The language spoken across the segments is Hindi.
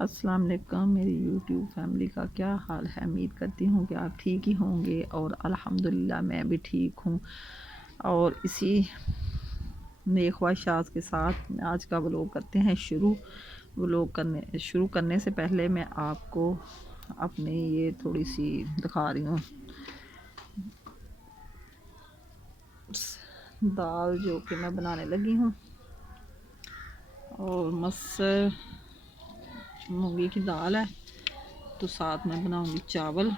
अस्सलाम वालेकुम मेरी यूट्यूब फैमिली का क्या हाल है। उम्मीद करती हूँ कि आप ठीक ही होंगे और अल्हम्दुलिल्लाह मैं भी ठीक हूँ। और इसी नेक ख्वाहिशात के साथ आज का व्लॉग करते हैं शुरू। व्लॉग शुरू करने से पहले मैं आपको अपनी ये थोड़ी सी दिखा रही हूँ दाल जो कि मैं बनाने लगी हूँ। और मसर मूंगी की दाल है, तो साथ में बनाऊंगी चावल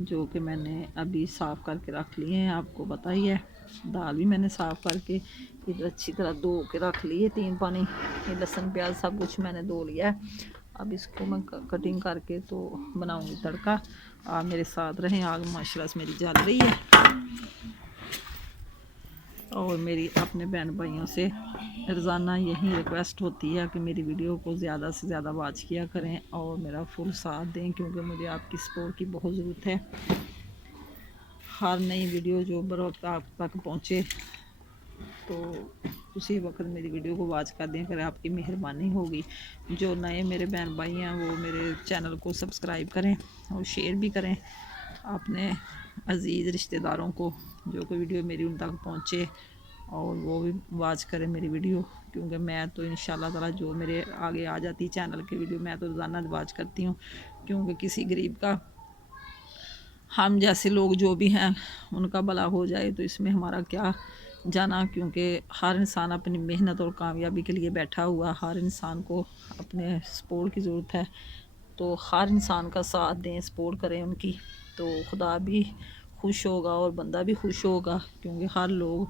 जो कि मैंने अभी साफ़ करके रख लिए हैं। आपको पता ही है, दाल भी मैंने साफ़ करके इधर अच्छी तरह धो के रख ली है। 3 पानी ये लहसुन प्याज सब कुछ मैंने धो लिया है। अब इसको मैं कटिंग करके तो बनाऊंगी तड़का। आप मेरे साथ रहें। आग माशाल्लाह से मेरी जल रही है। और मेरी अपने बहन भाइयों से रोज़ाना यही रिक्वेस्ट होती है कि मेरी वीडियो को ज़्यादा से ज़्यादा वॉच किया करें और मेरा फुल साथ दें, क्योंकि मुझे आपकी सपोर्ट की बहुत ज़रूरत है। हर नई वीडियो जो बर वक्त आप तक पहुँचे तो उसी वक्त मेरी वीडियो को वॉच कर दें, अगर आपकी मेहरबानी होगी। जो नए मेरे बहन भाई हैं वो मेरे चैनल को सब्सक्राइब करें और शेयर भी करें अपने अज़ीज़ रिश्तेदारों को, जो कि वीडियो मेरी उन तक पहुँचे और वो भी वॉच करें मेरी वीडियो। क्योंकि मैं तो इंशाल्लाह ताला जो मेरे आगे आ जाती चैनल की वीडियो मैं तो रोज़ाना वॉच करती हूँ, क्योंकि किसी गरीब का, हम जैसे लोग जो भी हैं उनका भला हो जाए तो इसमें हमारा क्या जाना। क्योंकि हर इंसान अपनी मेहनत और कामयाबी के लिए बैठा हुआ, हर इंसान को अपने सपोर्ट की ज़रूरत है। तो हर इंसान का साथ दें, सपोर्ट करें उनकी, तो खुदा भी खुश होगा और बंदा भी खुश होगा। क्योंकि हर लोग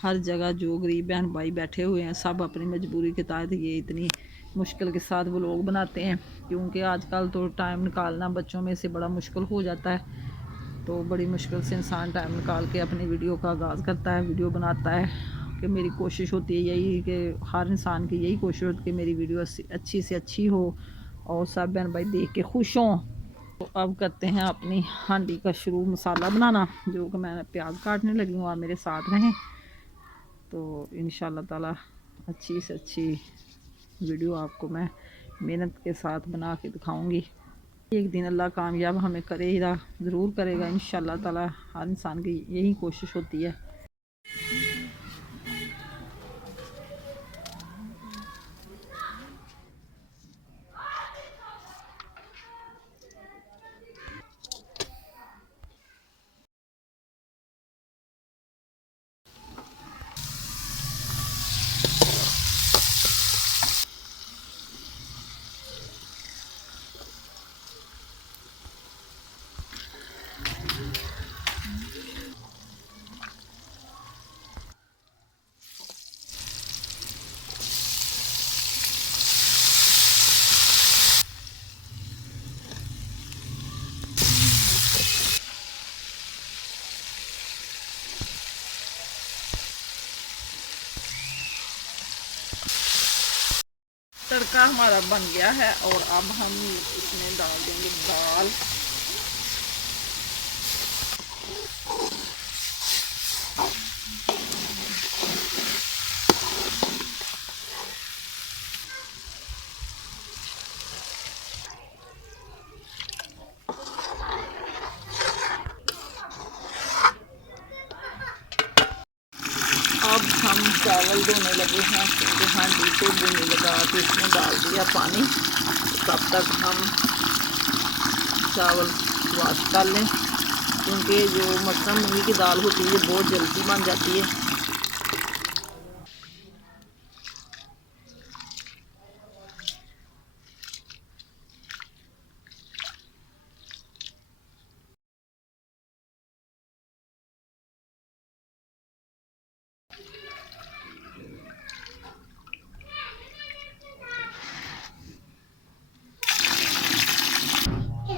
हर जगह जो गरीब बहन भाई बैठे हुए हैं सब अपनी मजबूरी के तहत ये इतनी मुश्किल के साथ वो लोग बनाते हैं। क्योंकि आजकल तो टाइम निकालना बच्चों में से बड़ा मुश्किल हो जाता है, तो बड़ी मुश्किल से इंसान टाइम निकाल के अपनी वीडियो का आगाज़ करता है, वीडियो बनाता है। कि मेरी कोशिश होती है यही कि हर इंसान की यही कोशिश होती है कि मेरी वीडियो अच्छी से अच्छी हो और सब बहन भाई देख के खुश हों। तो अब करते हैं अपनी हांडी का शुरू मसाला बनाना, जो कि मैं प्याज काटने लगी हूँ। आप मेरे साथ रहें तो इंशाल्लाह ताला अच्छी से अच्छी वीडियो आपको मैं मेहनत के साथ बना के दिखाऊंगी। एक दिन अल्लाह कामयाब हमें करेगा, ज़रूर करेगा इंशाल्लाह ताला। हर इंसान की यही कोशिश होती है। तड़का हमारा बन गया है और अब हम इसमें डाल देंगे दाल। अब हम चावल धोने लगे हैं, क्योंकि हांडी से बुनी लगा के इसमें डाल दिया पानी। तब तक हम चावल वॉश कर लें, क्योंकि जो मटन मूंगी की दाल होती है बहुत जल्दी बन जाती है।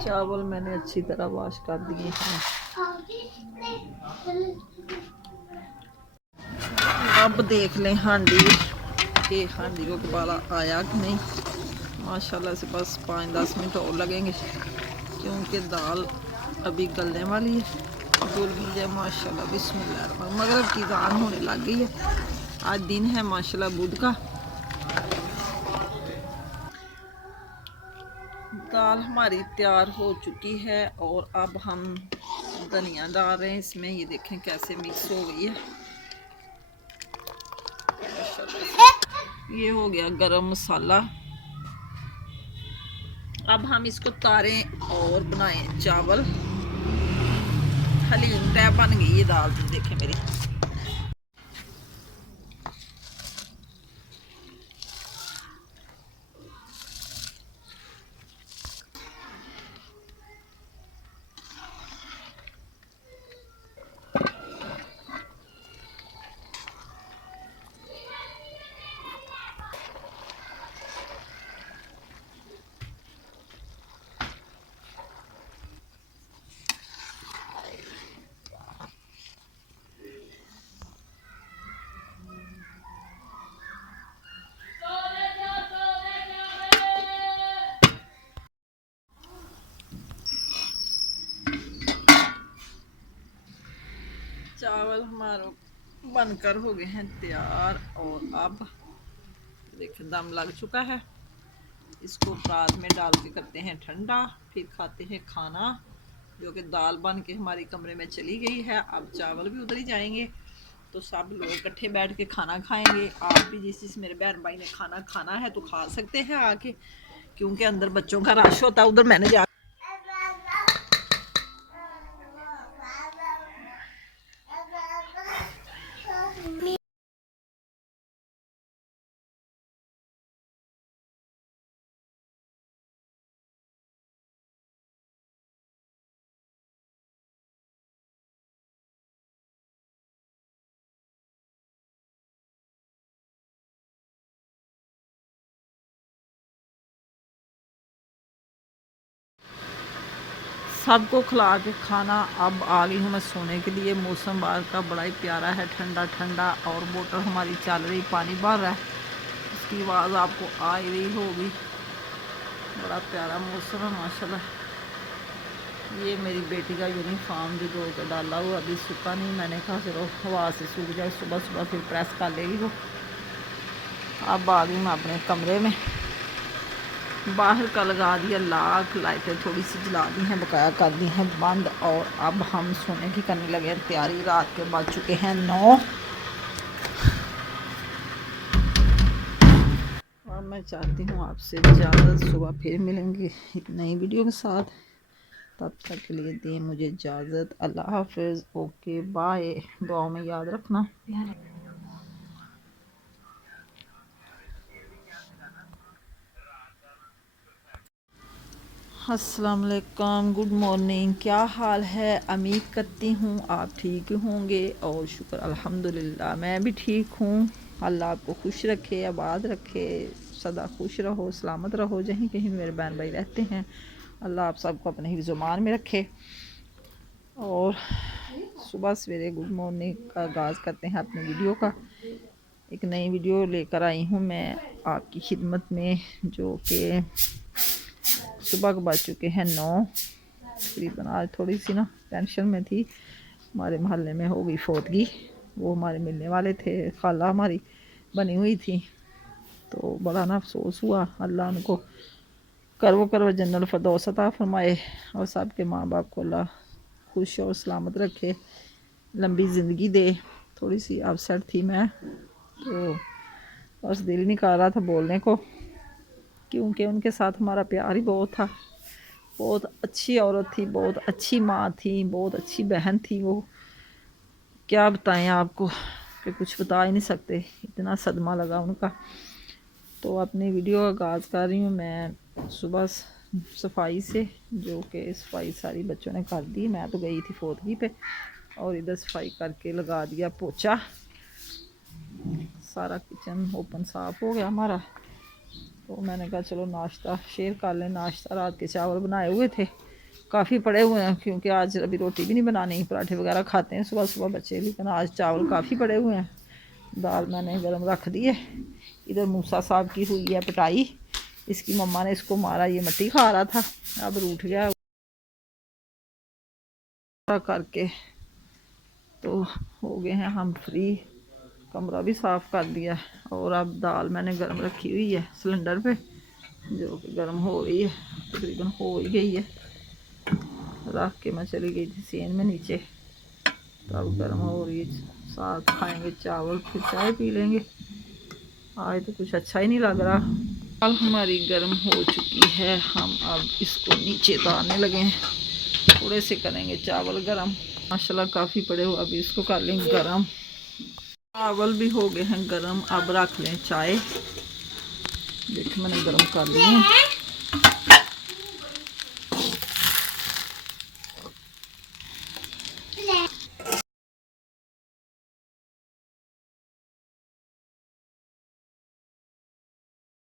चावल मैंने अच्छी तरह वॉश कर दिए हैं। अब देख लें हांडी के हांडी को दोबारा आया कि नहीं। माशाल्लाह से बस 5-10 मिनट और लगेंगे, क्योंकि दाल अभी गलने वाली है। गुल भी जाए माशाल्लाह। बिस्मिल्लाह, मगरब की अज़ान होने लग गई है। आज दिन है माशाल्लाह बुध का। हमारी तैयार हो चुकी है और अब हम धनिया डाल रहे हैं इसमें। ये देखें कैसे मिक्स हो गई है। ये हो गया गरम मसाला। अब हम इसको तारें और बनाएं चावल। हलीम टाइप बन गई ये दाल। देखें मेरी। चावल हमारे बनकर हो गए हैं तैयार और अब देखिए दम लग चुका है। इसको परात में डाल के करते हैं ठंडा, फिर खाते हैं खाना। जो कि दाल बन के हमारे कमरे में चली गई है। अब चावल भी उधर ही जाएंगे तो सब लोग इकट्ठे बैठ के खाना खाएंगे। आप भी जिस मेरे बहन भाई ने खाना खाना है तो खा सकते हैं आके, क्योंकि अंदर बच्चों का रश होता है। उधर मैंने जा सबको खिला के खाना। अब आ गई हूँ मैं सोने के लिए। मौसम बाहर का बड़ा ही प्यारा है, ठंडा ठंडा, और मोटर हमारी चल रही, पानी भर रहा है। इसकी आवाज़ आपको आ ही रही होगी। बड़ा प्यारा मौसम है माशाल्लाह। ये मेरी बेटी का यूनिफॉर्म जो धो के डाला हुआ अभी सूखा नहीं। मैंने कहा चलो हवा से सूख जाए, सुबह सुबह फिर प्रेस कर लेगी वो। अब आ गई मैं अपने कमरे में। बाहर का लगा दिया लाख लाइटें थोड़ी सी जला दी हैं, बकाया कर दी हैं बंद। और अब हम सोने की करने लगे तैयारी। रात के बज चुके हैं 9। और मैं चाहती हूँ आपसे इजाज़त। सुबह फिर मिलेंगे एक नई वीडियो के साथ। तब तक के लिए दें मुझे इजाज़त। अल्लाह हाफिज़। Okay bye. दुआ में याद रखना। अस्सलाम वालेकुम, गुड मॉर्निंग। क्या हाल है? उम्मीद करती हूँ आप ठीक होंगे और शुक्र अल्हम्दुलिल्लाह मैं भी ठीक हूँ। अल्लाह आपको खुश रखे, आबाद रखे, सदा खुश रहो, सलामत रहो। जहीं कहीं मेरे बहन भाई रहते हैं अल्लाह आप सबको अपने ही ज़ुबान में रखे। और सुबह सवेरे गुड मॉर्निंग का आगाज़ करते हैं अपनी वीडियो का। एक नई वीडियो लेकर आई हूँ मैं आपकी खिदमत में, जो कि सुबह के बज चुके हैं 9 तकरीबन। आज थोड़ी सी ना टेंशन में थी। हमारे मोहल्ले में हो गई फौतगी। वो हमारे मिलने वाले थे, खाला हमारी बनी हुई थी, तो बड़ा ना अफसोस हुआ। अल्लाह उनको करवो जन्नत फरदौस अता फरमाए और सब के माँ बाप को अल्लाह खुश और सलामत रखे, लंबी ज़िंदगी दे। थोड़ी सी अपसेट थी मैं, तो बस दिल नहीं कर रहा था बोलने को, क्योंकि उनके साथ हमारा प्यार ही बहुत था। बहुत अच्छी औरत थी, बहुत अच्छी माँ थी, बहुत अच्छी बहन थी वो। क्या बताएं आपको कि कुछ बता ही नहीं सकते, इतना सदमा लगा उनका। तो अपनी वीडियो का आगाज़ कर रही हूँ मैं सुबह सफाई से, जो कि सफाई सारी बच्चों ने कर दी। मैं तो गई थी फौतगी पे और इधर सफाई करके लगा दिया पोछा। सारा किचन ओपन साफ़ हो गया हमारा। तो मैंने कहा चलो नाश्ता शेयर कर लें। नाश्ता रात के चावल बनाए हुए थे, काफ़ी पड़े हुए हैं, क्योंकि आज अभी रोटी भी नहीं बनानी, पराठे वगैरह खाते हैं सुबह सुबह बच्चे, लेकिन आज चावल काफ़ी पड़े हुए हैं। दाल मैंने गर्म रख दी है। इधर मूसा साहब की हुई है पिटाई। इसकी मम्मा ने इसको मारा, ये मट्टी खा रहा था, अब रूठ गया करके। तो हो गए हैं हम फ्री, कमरा भी साफ़ कर दिया। और अब दाल मैंने गर्म रखी हुई है सिलेंडर पे, जो कि गर्म हो रही है, तकरीबन हो ही गई है। रख के मैं चली गई थी सीन में नीचे, तो अब गर्म हो रही है। साथ खाएंगे चावल, फिर चाय पी लेंगे। आज तो कुछ अच्छा ही नहीं लग रहा। दाल हमारी गर्म हो चुकी है, हम अब इसको नीचे उतारने लगे हैं। थोड़े से करेंगे चावल गर्म, माशाल्लाह काफ़ी पड़े हुए। अभी इसको कर लेंगे गर्म। चावल भी हो गए हैं गर्म, अब रख लें चाय। देखिए मैंने गर्म कर ली है।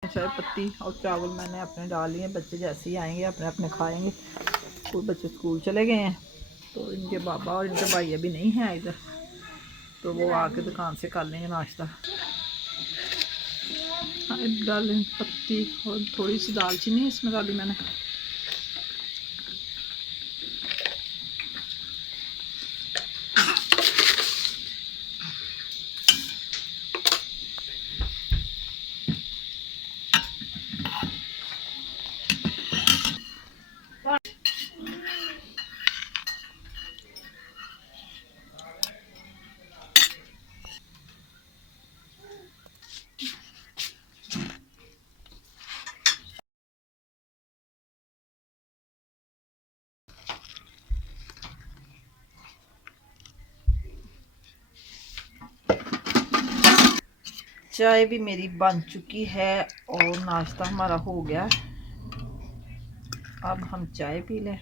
चाय पत्ती और चावल मैंने अपने डाल लिए। बच्चे जैसे ही आएंगे अपने अपने खाएंगे। कोई बच्चे स्कूल चले गए हैं, तो इनके बाबा और इनके भाई अभी नहीं हैं इधर, तो वो आके दुकान से कर लेंगे नाश्ता। डालें पत्ती और थोड़ी सी दालचीनी इसमें डाली मैंने। चाय भी मेरी बन चुकी है और नाश्ता हमारा हो गया। अब हम चाय पी लें।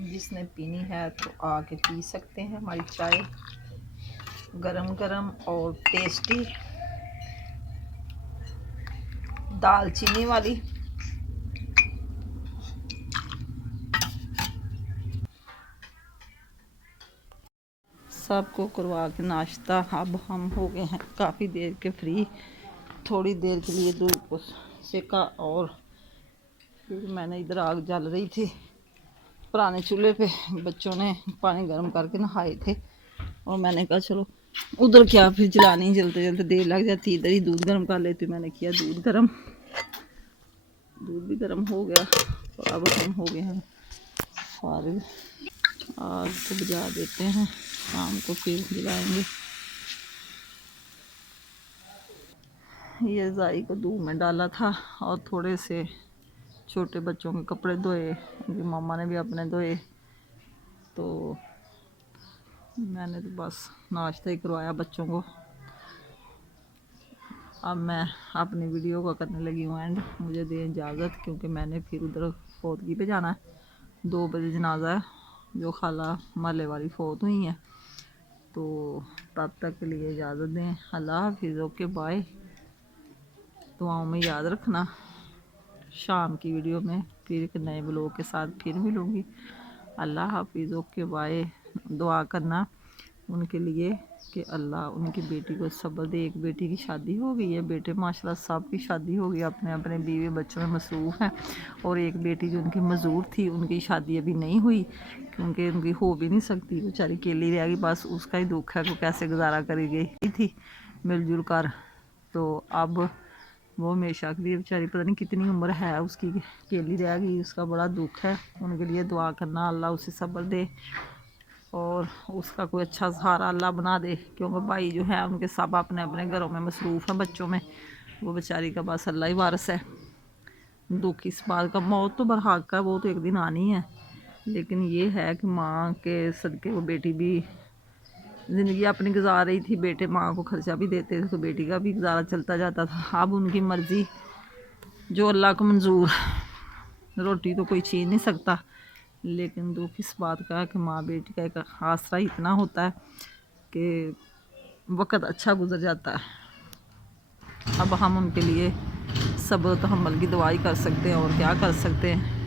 जिसने पीनी है तो आके पी सकते हैं हमारी चाय, गरम गरम और टेस्टी दालचीनी वाली। सबको करवा के नाश्ता अब हम हो गए हैं काफ़ी देर के फ्री। थोड़ी देर के लिए दूध को सेका और फिर मैंने इधर आग जल रही थी पुराने चूल्हे पे। बच्चों ने पानी गर्म करके नहाए थे और मैंने कहा चलो उधर क्या फिर जलानी, जलते जलते देर लग जाती, इधर ही दूध गर्म कर लेती। मैंने किया दूध गर्म, दूध भी गर्म हो गया और अब हम हो गए हैं फारिग। आग को बुझा देते हैं, शाम को फिर जलाएंगे। ये जाई को दूध में डाला था और थोड़े से छोटे बच्चों के कपड़े धोए, उनकी मामा ने भी अपने धोए, तो मैंने तो बस नाश्ता ही करवाया बच्चों को। अब मैं अपनी वीडियो को करने लगी हूँ एंड। मुझे दें इजाज़त, क्योंकि मैंने फिर उधर फौतगी पे जाना है। 2 बजे जनाजा है, जो खाला महल्ले वाली फौत हुई हैं, तो तब तक के लिए इजाज़त दें। अल्लाह हाफिज़, ओके बाय। दुआओं में याद रखना। शाम की वीडियो में फिर एक नए ब्लॉग के साथ फिर मिलूँगी। अल्लाह हाफिज़, ओके बाय। दुआ करना उनके लिए कि अल्लाह उनकी बेटी को सब्र दे। एक बेटी की शादी हो गई है, बेटे माशाल्लाह सब की शादी हो गई, अपने अपने बीवी बच्चों में मसरूफ़ हैं। और एक बेटी जो उनकी मजदूर थी, उनकी शादी अभी नहीं हुई क्योंकि उनकी हो भी नहीं सकती, बेचारी अकेली रह गई। बस उसका ही दुख है कि कैसे गुजारा करी गई थी मिलजुल कर। तो अब वो हमेशा के लिए बेचारी पता नहीं कितनी उम्र है उसकी, अकेली रह गई, उसका बड़ा दुख है। उनके लिए दुआ करना अल्लाह उसे सब्र दे और उसका कोई अच्छा सहारा अल्लाह बना दे, क्योंकि भाई जो है उनके सब अपने अपने घरों में मसरूफ़ हैं बच्चों में। वो बेचारी का बस अल्लाह ही वारिस है। दुख इस बात का, मौत तो बरहक है, वो तो एक दिन आनी है, लेकिन ये है कि माँ के सदके वो बेटी भी ज़िंदगी अपनी गुजार रही थी। बेटे माँ को खर्चा भी देते थे, तो बेटी का भी गुजारा चलता जाता था। अब उनकी मर्ज़ी, जो अल्लाह को मंजूर। रोटी तो कोई छीन नहीं सकता, लेकिन दुख इस बात का है कि माँ बेटी का एक आसरा इतना होता है कि वक़्त अच्छा गुजर जाता है। अब हम उनके लिए सब्र तहम्मुल की दुआ ही कर सकते हैं, और क्या कर सकते हैं।